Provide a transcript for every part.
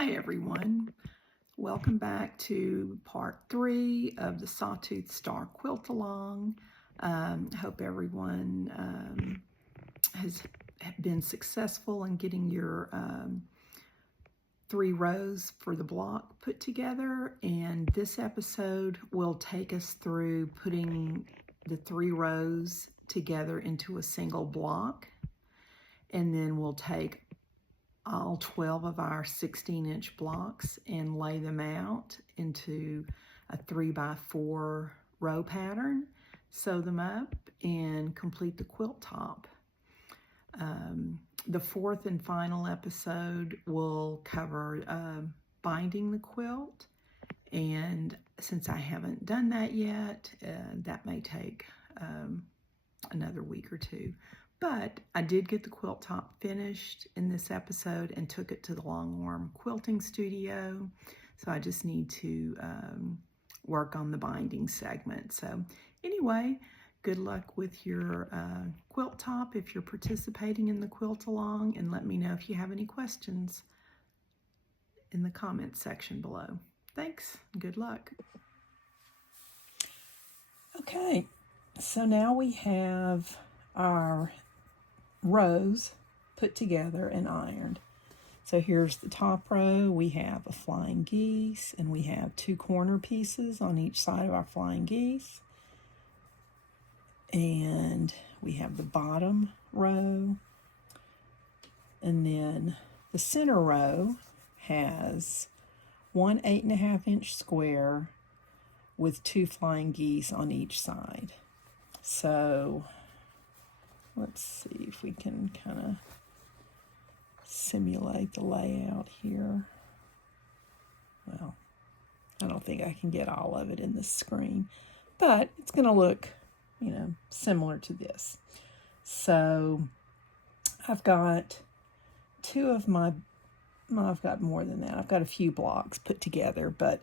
Hi everyone, welcome back to part 3 of the Sawtooth Star Quilt Along. Hope everyone has been successful in getting your 3 rows for the block put together, and this episode will take us through putting the 3 rows together into a single block, and then we'll take all 12 of our 16-inch blocks and lay them out into a 3x4 row pattern, sew them up, and complete the quilt top. The 4th and final episode will cover binding the quilt, and since I haven't done that yet, that may take another week or 2. But I did get the quilt top finished in this episode and took it to the Longarm Quilting Studio. So I just need to work on the binding segment. So anyway, good luck with your quilt top if you're participating in the quilt along, and let me know if you have any questions in the comments section below. Thanks, good luck. Okay, so now we have our rows put together and ironed. So here's the top row. We have a flying geese, and we have 2 corner pieces on each side of our flying geese. And we have the bottom row. And then the center row has one 8.5-inch square with 2 flying geese on each side. So let's see if we can kind of simulate the layout here. Well, I don't think I can get all of it in the screen, but it's going to look, similar to this. So I've got 2 of my, I've got more than that. I've got a few blocks put together, but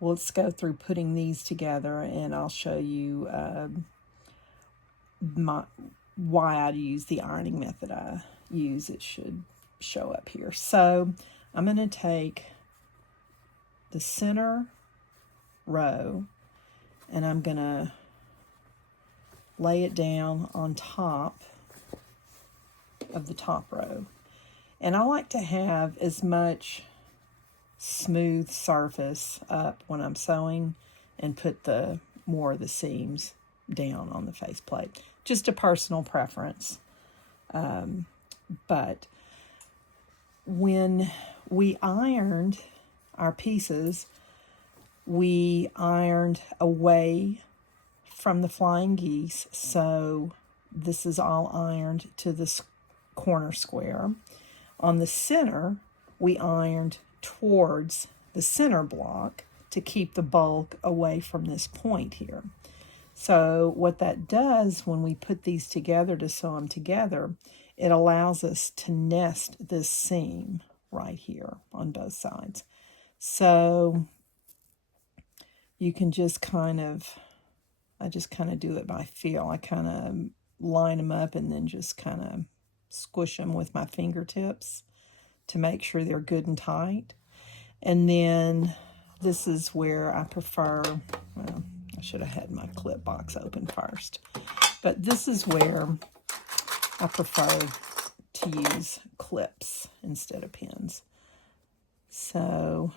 let's go through putting these together, and I'll show you why I use the ironing method I use. It should show up here. So I'm going to take the center row and I'm going to lay it down on top of the top row. And I like to have as much smooth surface up when I'm sewing and put more of the seams down on the faceplate. Just a personal preference. But when we ironed our pieces, we ironed away from the flying geese. So this is all ironed to this corner square. On the center, we ironed towards the center block to keep the bulk away from this point here. So what that does when we put these together to sew them together, it allows us to nest this seam right here on both sides. So you can just I just kind of do it by feel. I kind of line them up and then just kind of squish them with my fingertips to make sure they're good and tight. And then this is where I prefer, well, I should have had my clip box open first. But this is where I prefer to use clips instead of pins. So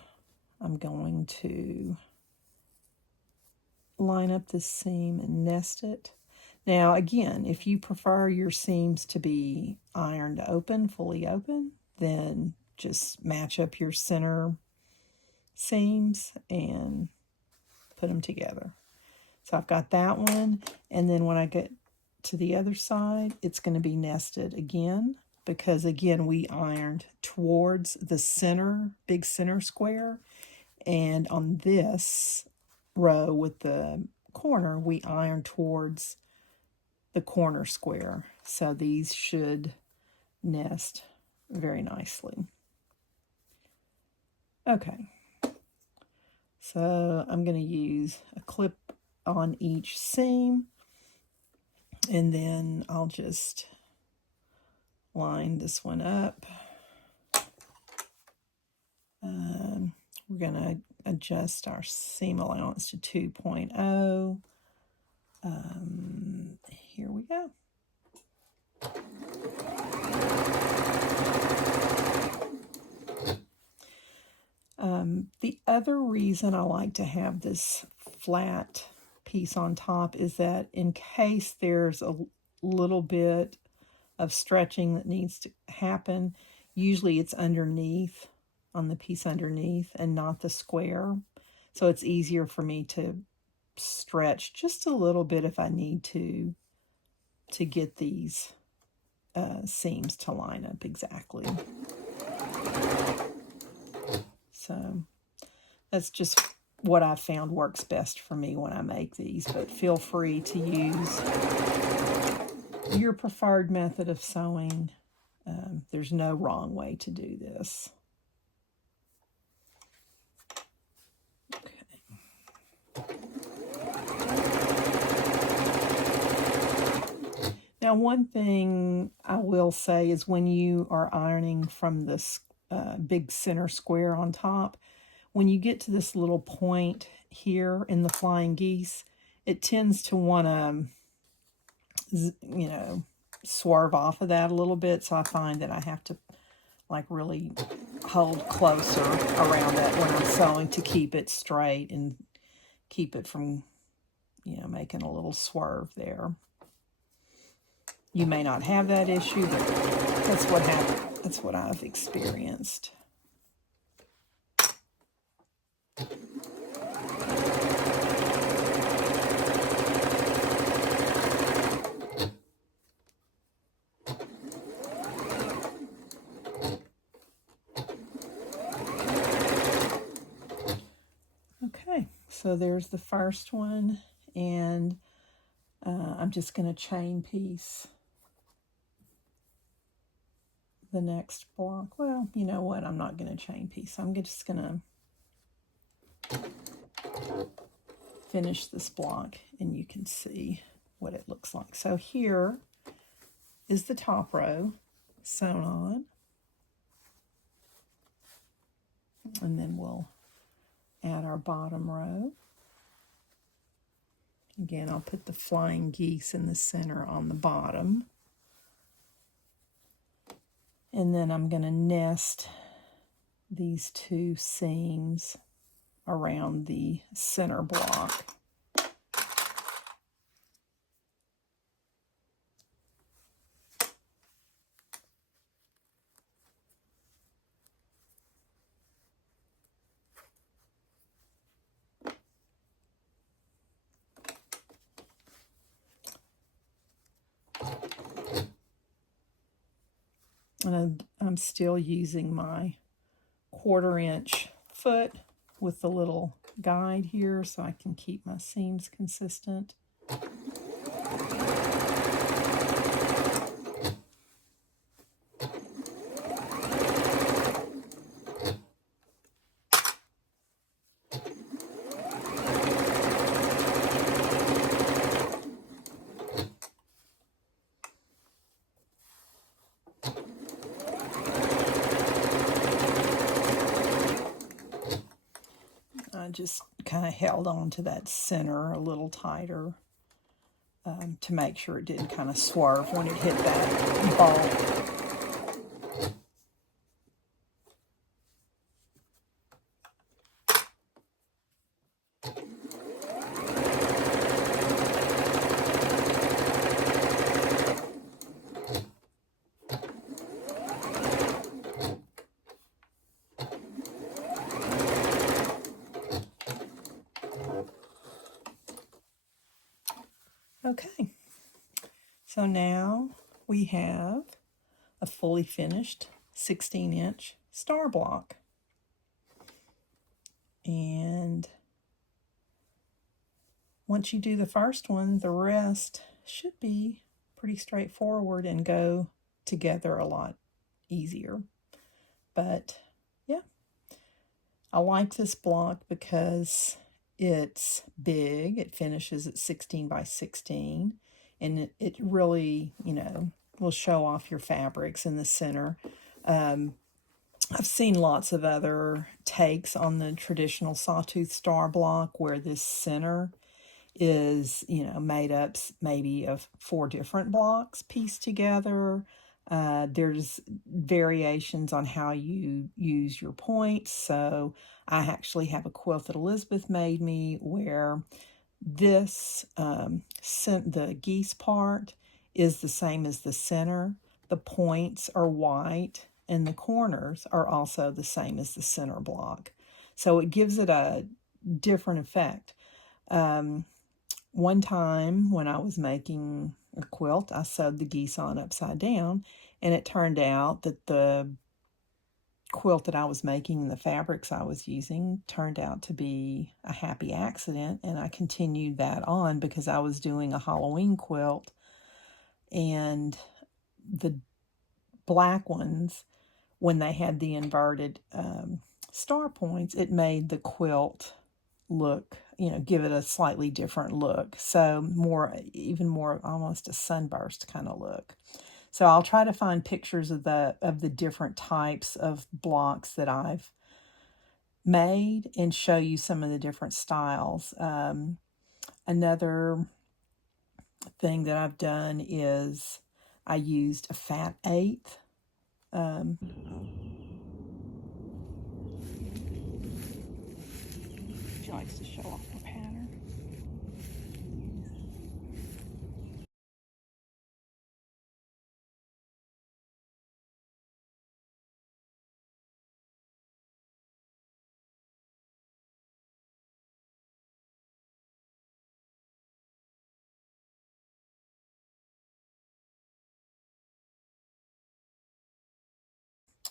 I'm going to line up this seam and nest it. Now again, if you prefer your seams to be ironed open, fully open, then just match up your center seams and put them together. So I've got that one, and then when I get to the other side, it's going to be nested again, because again, we ironed towards the center, big center square, and on this row with the corner, we ironed towards the corner square. So these should nest very nicely. Okay, so I'm going to use a clip on each seam, and then I'll just line this one up. we're going to adjust our seam allowance to 2.0. Here we go. The other reason I like to have this flat piece on top is that in case there's a little bit of stretching that needs to happen, usually it's underneath, on the piece underneath, and not the square. So it's easier for me to stretch just a little bit if I need to get these seams to line up exactly. So that's just what I've found works best for me when I make these, but feel free to use your preferred method of sewing. There's no wrong way to do this. Okay. Now, one thing I will say is when you are ironing from this big center square on top, when you get to this little point here in the flying geese, it tends to want to, you know, swerve off of that a little bit. So I find that I have to like really hold closer around that when I'm sewing to keep it straight and keep it from, you know, making a little swerve there. You may not have that issue, but that's what happened. That's what I've experienced. Okay, so there's the first one, and I'm just going to chain piece the next block. Well, you know what? I'm not going to chain piece. I'm just going to finish this block, and you can see what it looks like. So here is the top row sewn on, and then we'll add our bottom row. Again, I'll put the flying geese in the center on the bottom. And then I'm going to nest these two seams around the center block. And I'm still using my 1/4 inch foot with the little guide here so I can keep my seams consistent. I just kind of held on to that center a little tighter to make sure it didn't kind of swerve when it hit that ball. Okay, so now we have a fully finished 16-inch star block. And once you do the first one, the rest should be pretty straightforward and go together a lot easier. But yeah, I like this block because it's big. It finishes at 16 by 16, and it really, you know, will show off your fabrics in the center. I've seen lots of other takes on the traditional Sawtooth Star block where this center is, made up maybe of 4 different blocks pieced together. There's variations on how you use your points. So I actually have a quilt that Elizabeth made me where this, the geese part is the same as the center. The points are white and the corners are also the same as the center block. So it gives it a different effect. One time when I was making a quilt, I sewed the geese on upside down, and it turned out that the quilt that I was making, the fabrics I was using, turned out to be a happy accident, and I continued that on because I was doing a Halloween quilt, and the black ones, when they had the inverted star points, it made the quilt look, give it a slightly different look. So even more almost a sunburst kind of look. So I'll try to find pictures of the different types of blocks that I've made and show you some of the different styles. Another thing that I've done is I used a fat eighth. She likes to show off her pattern.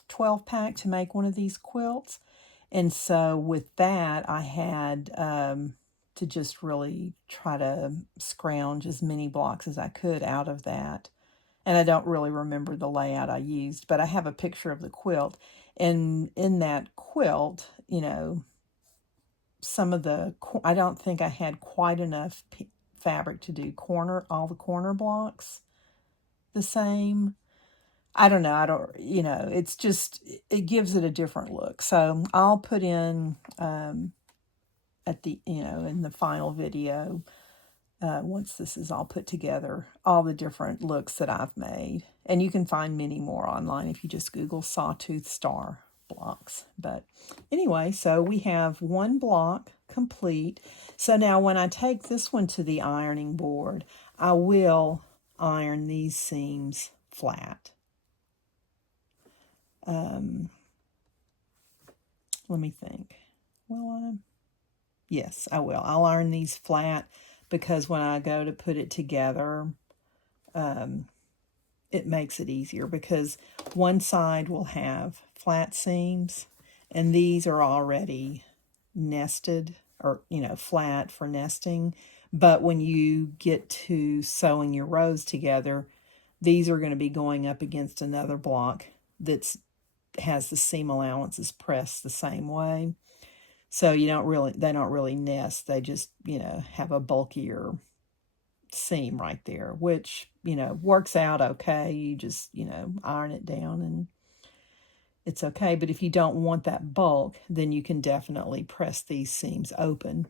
$12 pack to make one of these quilts. And so with that, I had to just really try to scrounge as many blocks as I could out of that. And I don't really remember the layout I used, but I have a picture of the quilt. And in that quilt, I don't think I had quite enough fabric to do all the corner blocks the same. I don't know. It's just, it gives it a different look. So I'll put in in the final video, once this is all put together, all the different looks that I've made. And you can find many more online if you just Google Sawtooth Star blocks. But anyway, so we have one block complete. So now when I take this one to the ironing board, I will iron these seams flat. Let me think. Yes, I will. I'll iron these flat because when I go to put it together, it makes it easier because one side will have flat seams and these are already nested or, flat for nesting. But when you get to sewing your rows together, these are going to be going up against another block that has the seam allowances pressed the same way. So they don't really nest. They just, have a bulkier seam right there, which, works out okay. You just, iron it down and it's okay. But if you don't want that bulk, then you can definitely press these seams open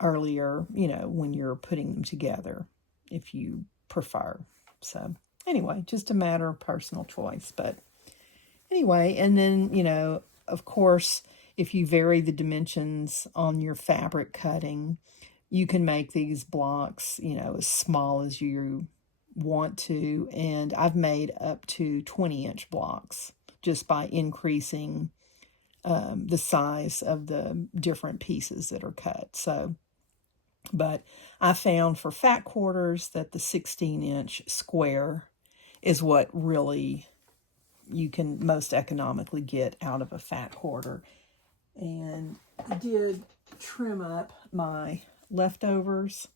earlier, when you're putting them together, if you prefer. So anyway, just a matter of personal choice. But anyway, and then, of course, if you vary the dimensions on your fabric cutting, you can make these blocks, as small as you want to. And I've made up to 20-inch blocks just by increasing the size of the different pieces that are cut. So, but I found for fat quarters that the 16-inch square is what really you can most economically get out of a fat quarter. And I did trim up my leftovers,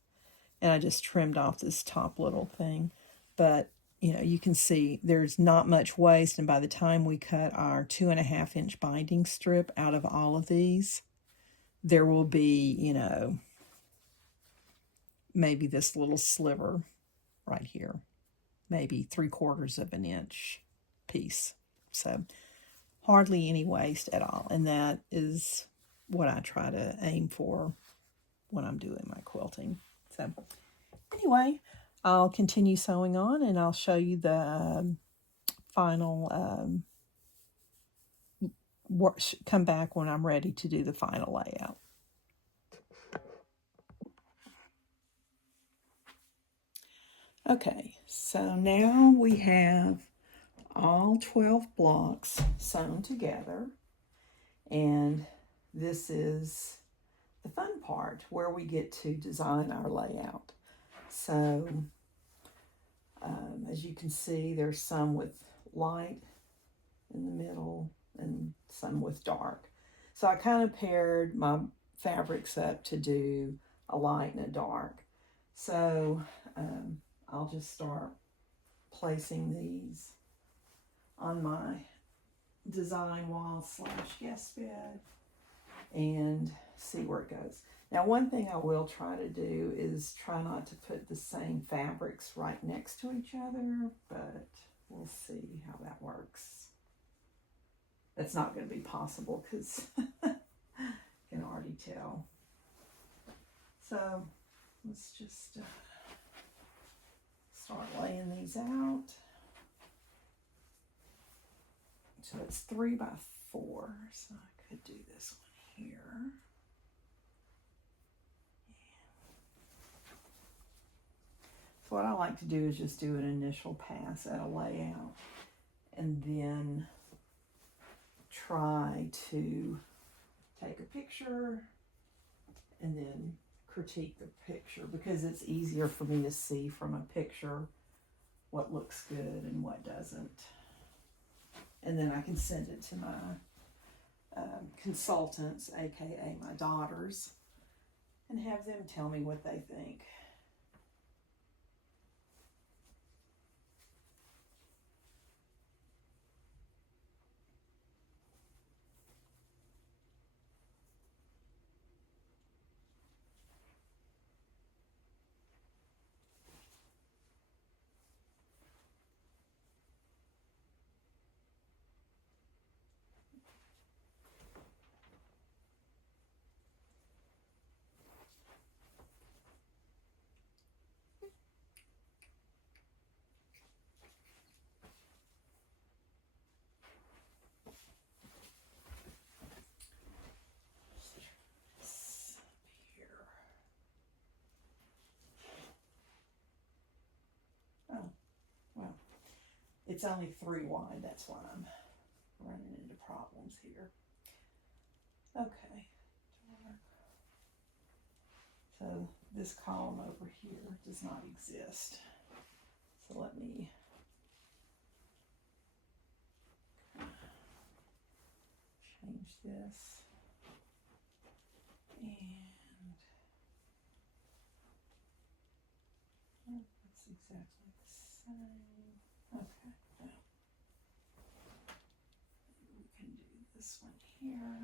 and I just trimmed off this top little thing. But, you can see there's not much waste, and by the time we cut our 2.5-inch binding strip out of all of these, there will be, maybe this little sliver right here, maybe 3/4 of an inch piece. So hardly any waste at all. And that is what I try to aim for when I'm doing my quilting. So anyway, I'll continue sewing on and I'll show you the final come back when I'm ready to do the final layout. Okay, so now we have all 12 blocks sewn together, and this is the fun part where we get to design our layout. So as you can see, there's some with light in the middle and some with dark. So I kind of paired my fabrics up to do a light and a dark. So I'll just start placing these on my design wall / guest bed and see where it goes. Now, one thing I will try to do is try not to put the same fabrics right next to each other, but we'll see how that works. It's not going to be possible because I can already tell. So let's just start laying these out. So it's 3 by 4, so I could do this one here. So what I like to do is just do an initial pass at a layout and then try to take a picture and then critique the picture, because it's easier for me to see from a picture what looks good and what doesn't. And then I can send it to my consultants, aka my daughters, and have them tell me what they think. It's only 3 wide, that's why I'm running into problems here. Okay. So this column over here does not exist. So let me change this. And that's exactly the same. Okay. We can do this one here.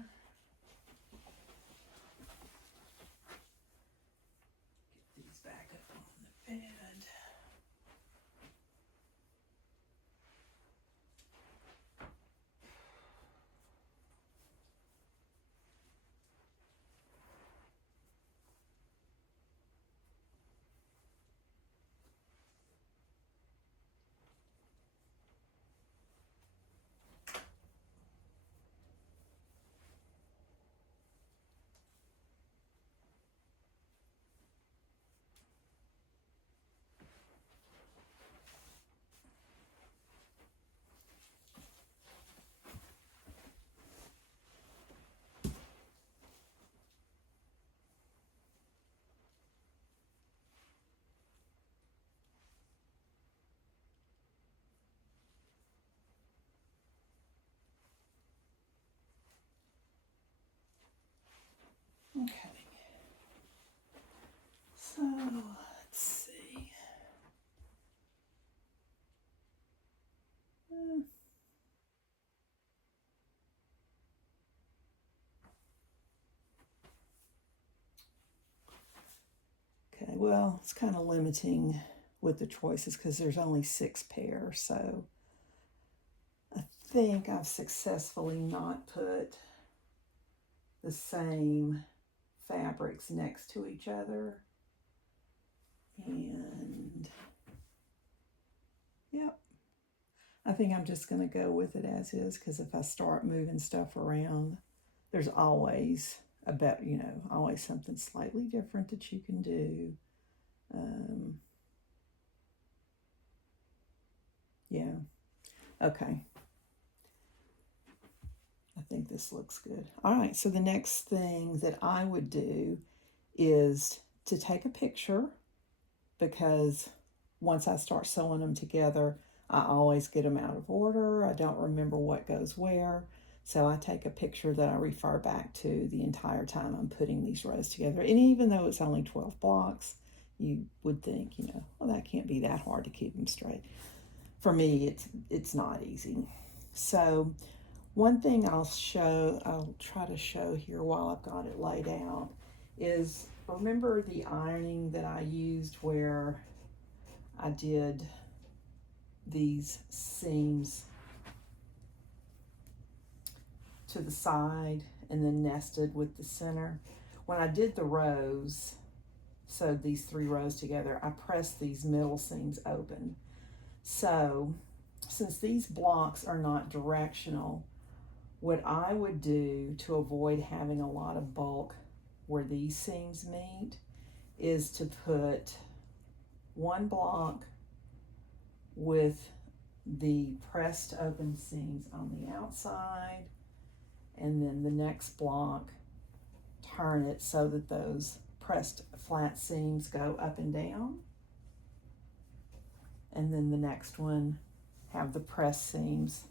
Get these back up on the bed. Okay, so let's see. Okay, well, it's kind of limiting with the choices because there's only 6 pairs, so I think I've successfully not put the same fabrics next to each other. And yep, I think I'm just going to go with it as is, because if I start moving stuff around, there's always always something slightly different that you can do. Yeah, okay. I think this looks good. All right, so the next thing that I would do is to take a picture, because once I start sewing them together, I always get them out of order. I don't remember what goes where. So I take a picture that I refer back to the entire time I'm putting these rows together. And even though it's only 12 blocks, you would think, well, that can't be that hard to keep them straight. For me, it's not easy. So one thing I'll try to show here while I've got it laid out is, remember the ironing that I used where I did these seams to the side and then nested with the center? When I did the rows, sewed these 3 rows together, I pressed these middle seams open. So since these blocks are not directional, what I would do to avoid having a lot of bulk where these seams meet is to put one block with the pressed open seams on the outside, and then the next block turn it so that those pressed flat seams go up and down, and then the next one have the pressed seams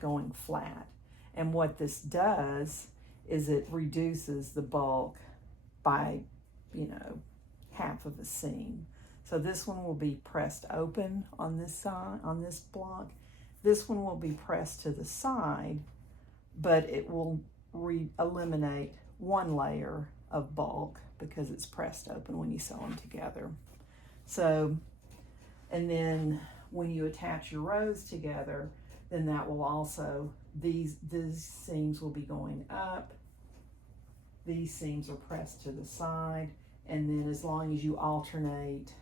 going flat. And what this does is it reduces the bulk by, half of a seam. So this one will be pressed open on this side, on this block. This one will be pressed to the side, but it will eliminate one layer of bulk because it's pressed open when you sew them together. So, and then when you attach your rows together, then that will also, these seams will be going up, these seams are pressed to the side, and then as long as you alternate,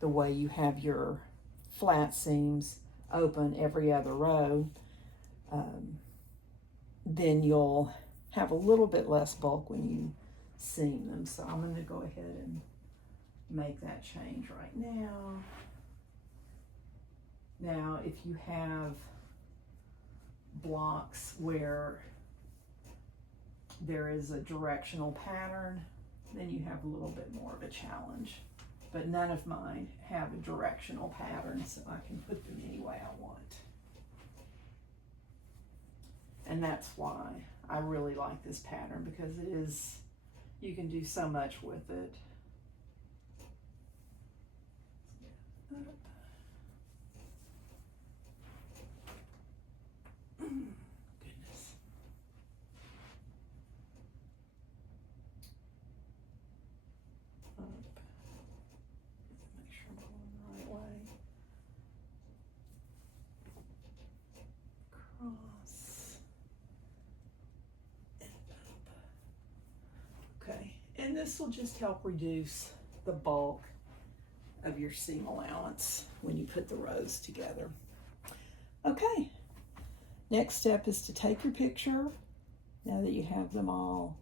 the way you have your flat seams open every other row, then you'll have a little bit less bulk when you seam them. So I'm going to go ahead and make that change right now. Now, if you have blocks where there is a directional pattern, then you have a little bit more of a challenge. But none of mine have a directional pattern, so I can put them any way I want. And that's why I really like this pattern, because it is, you can do so much with it. Goodness. Make sure I'm going the right way. Cross. And up. Okay, and this will just help reduce the bulk of your seam allowance when you put the rows together. Okay, next step is to take your picture now that you have them all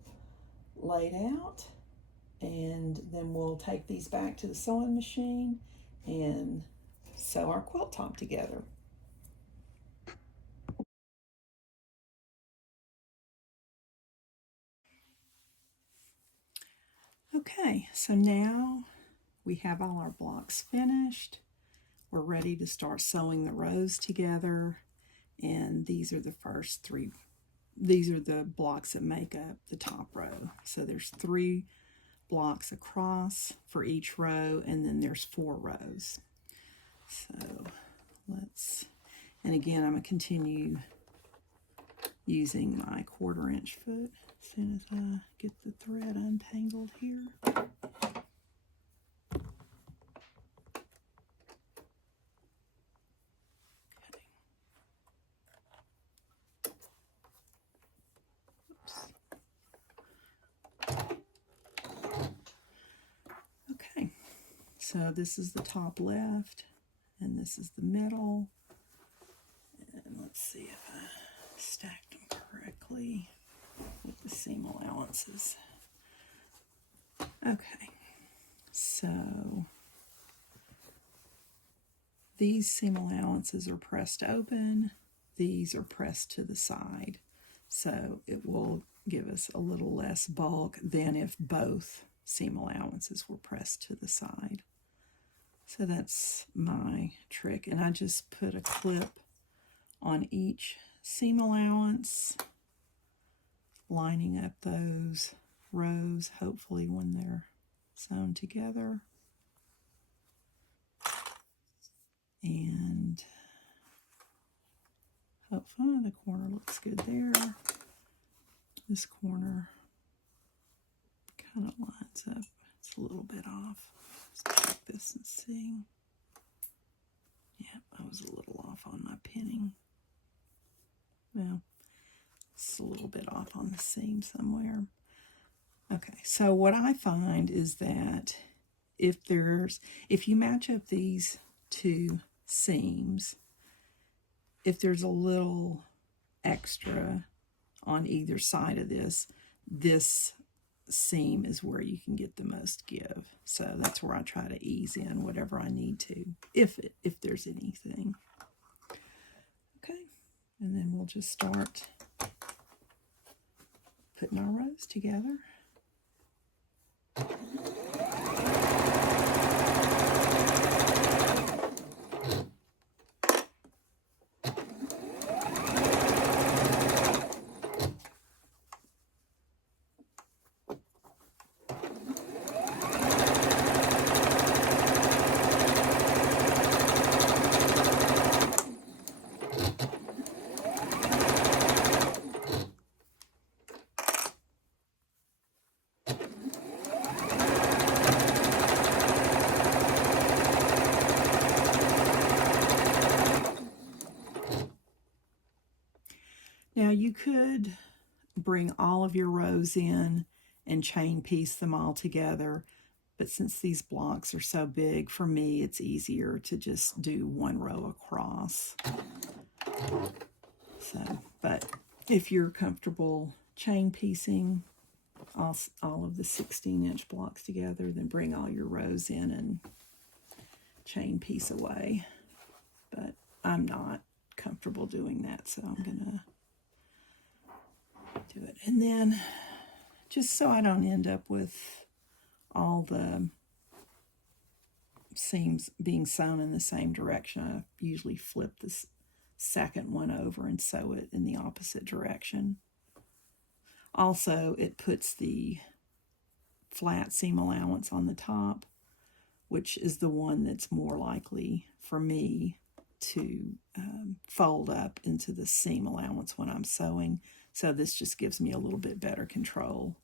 laid out, and then we'll take these back to the sewing machine and sew our quilt top together. Okay, so now we have all our blocks finished. We're ready to start sewing the rows together, and these are the first 3. These are the blocks that make up the top row. So there's 3 blocks across for each row, and then there's 4 rows. So and again, I'm going to continue using my 1/4 inch foot as soon as I get the thread untangled here. So this is the top left, and this is the middle. And let's see if I stacked them correctly with the seam allowances. Okay, so these seam allowances are pressed open. These are pressed to the side. So it will give us a little less bulk than if both seam allowances were pressed to the side. So that's my trick. And I just put a clip on each seam allowance, lining up those rows, hopefully when they're sewn together. And hopefully the corner looks good there. This corner kind of lines up. It's a little bit off. Let's check this and see. Yep, I was a little off on my pinning. Well, it's a little bit off on the seam somewhere. Okay, so what I find is that if you match up these two seams, if there's a little extra on either side of this seam is where you can get the most give. So that's where I try to ease in whatever I need to, if there's anything. Okay, and then we'll just start putting our rows together. Now you could bring all of your rows in and chain piece them all together, but since these blocks are so big, for me it's easier to just do one row across. So, but if you're comfortable chain piecing all of the 16-inch blocks together, then bring all your rows in and chain piece away. But I'm not comfortable doing that, so I'm gonna do it. And then, just so I don't end up with all the seams being sewn in the same direction, I usually flip this second one over and sew it in the opposite direction. Also, it puts the flat seam allowance on the top, which is the one that's more likely for me to fold up into the seam allowance when I'm sewing. So this just gives me a little bit better control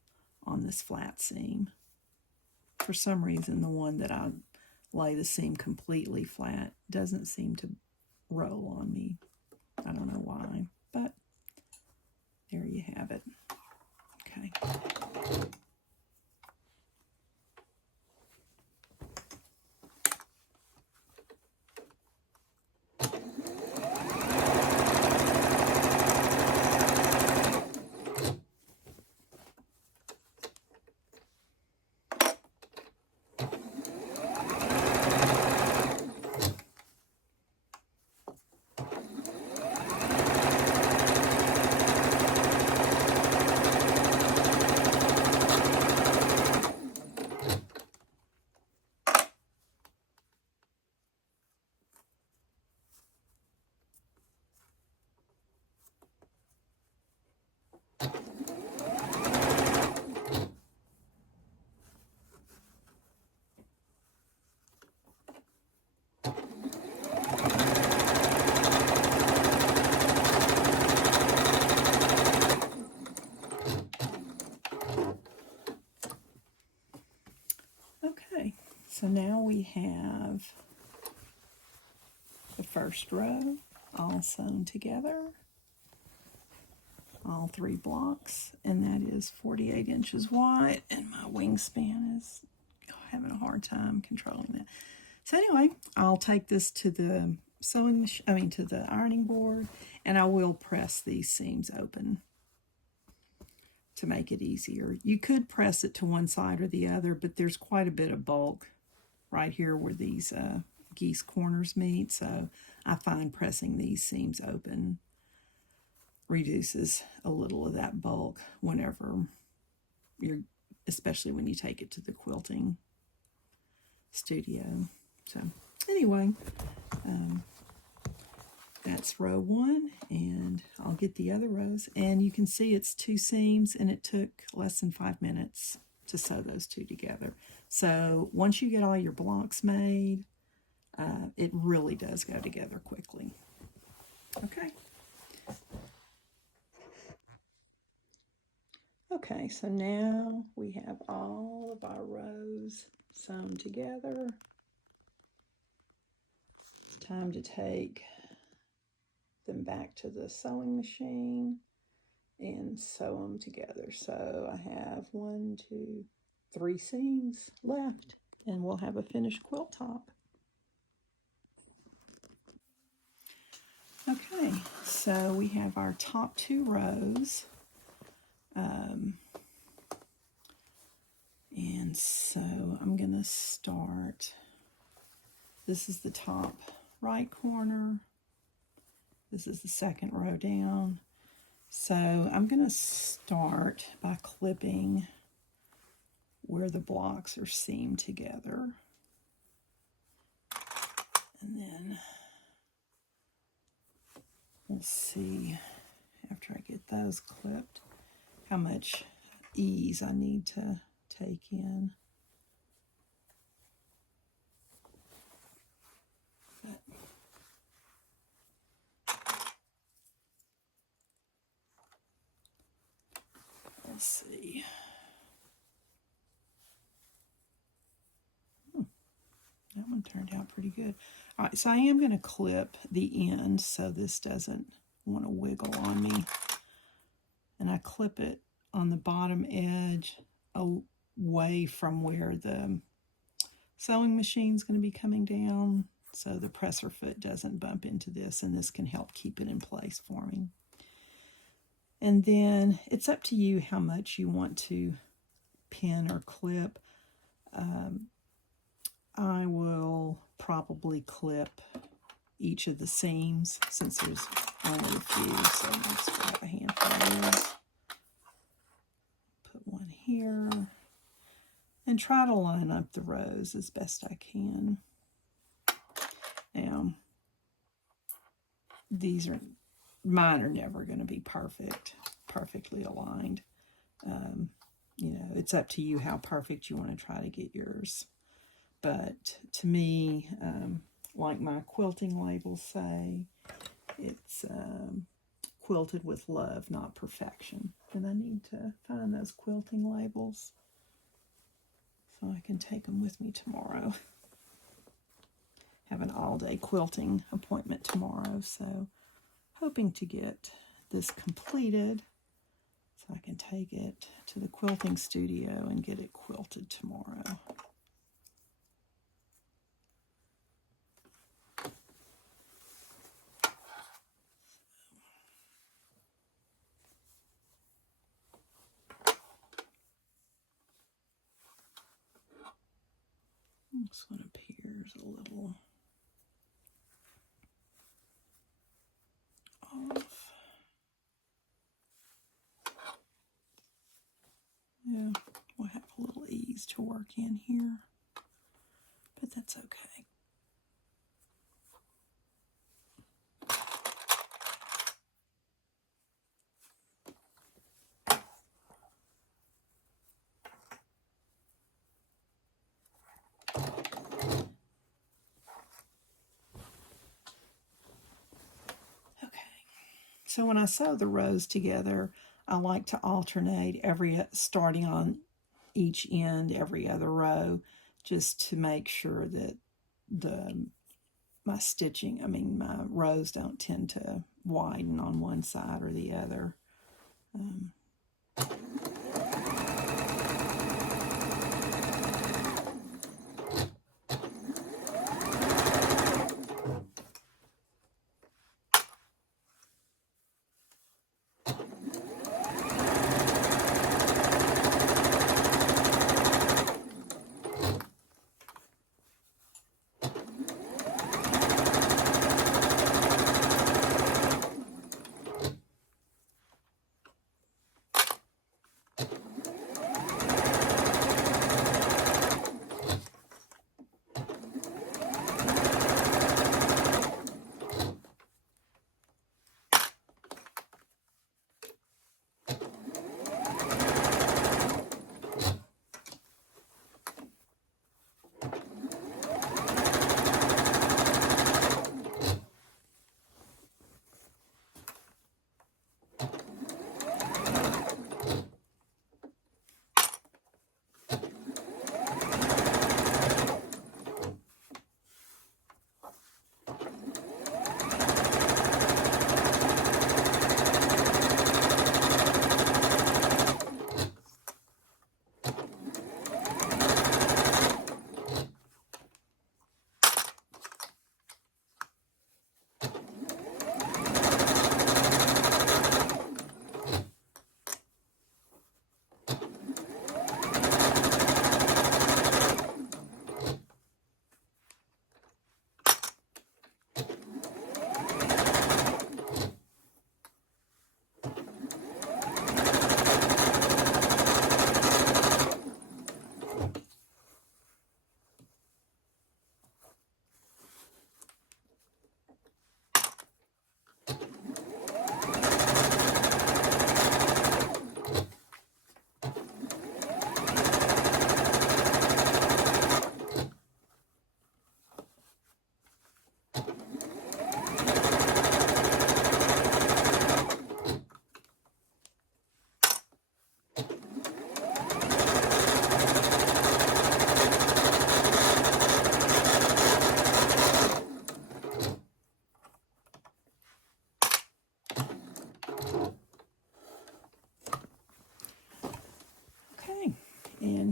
on this flat seam. For some reason, the one that I lay the seam completely flat doesn't seem to roll on me. I don't know why, but there you have it. Okay. So now we have the first row all sewn together, all 3 blocks, and that is 48 inches wide, and my wingspan is, oh, I having a hard time controlling that. So anyway, I'll take this to the sewing machine, to the ironing board, and I will press these seams open to make it easier. You could press it to one side or the other, but there's quite a bit of bulk right here where these geese corners meet, so I find pressing these seams open reduces a little of that bulk whenever especially when you take it to the quilting studio. So anyway, that's row 1, and I'll get the other rows, and you can see it's 2 seams, and it took less than 5 minutes to sew those 2 together. So once you get all your blocks made, it really does go together quickly. Okay. Okay, so now we have all of our rows sewn together. It's time to take them back to the sewing machine and sew them together. So I have 1, 2, 3 seams left, and we'll have a finished quilt top. Okay, so we have our top 2 rows. And so I'm going to start, this is the top right corner, this is the second row down. So I'm going to start by clipping where the blocks are seamed together. And then we'll see, after I get those clipped, how much ease I need to take in. But let's see. That one turned out pretty good. All right, so I am going to clip the end so this doesn't want to wiggle on me. And I clip it on the bottom edge away from where the sewing machine's going to be coming down, so the presser foot doesn't bump into this, and this can help keep it in place for me. And then it's up to you how much you want to pin or clip. I will probably clip each of the seams since there's only a few, so let's grab a handful of these. Put one here and try to line up the rows as best I can. Now, mine are never going to be perfectly aligned. You know, it's up to you how perfect you want to try to get yours. But to me, like my quilting labels say, it's quilted with love, not perfection. And I need to find those quilting labels so I can take them with me tomorrow. Have an all-day quilting appointment tomorrow, so hoping to get this completed so I can take it to the quilting studio and get it quilted tomorrow. This one appears a little off. Yeah, we'll have a little ease to work in here, but that's okay. So when I sew the rows together, I like to alternate starting on each end every other row, just to make sure that my rows don't tend to widen on one side or the other.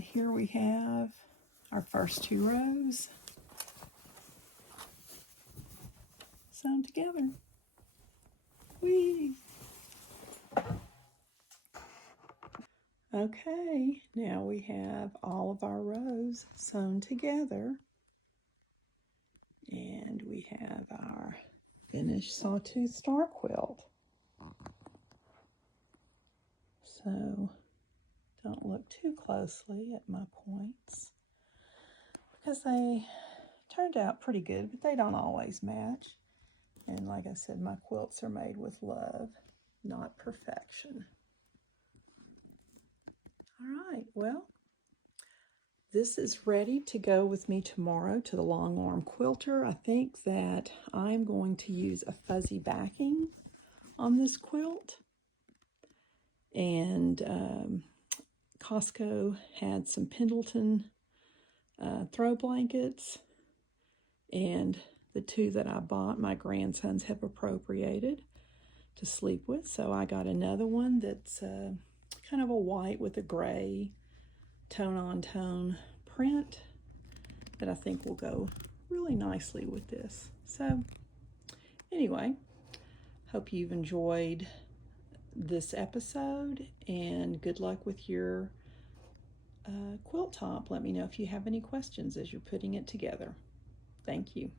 And here we have our first 2 rows sewn together. Whee! Okay, now we have all of our rows sewn together. And we have our finished Sawtooth Star Quilt. So don't look too closely at my points because they turned out pretty good, but they don't always match. And like I said, my quilts are made with love, not perfection. All right, well, this is ready to go with me tomorrow to the long arm quilter. I think that I'm going to use a fuzzy backing on this quilt. And Costco had some Pendleton throw blankets, and the 2 that I bought my grandsons have appropriated to sleep with. So I got another one that's kind of a white with a gray tone-on-tone print that I think will go really nicely with this. So anyway, hope you've enjoyed this episode, and good luck with your quilt top. Let me know if you have any questions as you're putting it together. Thank you.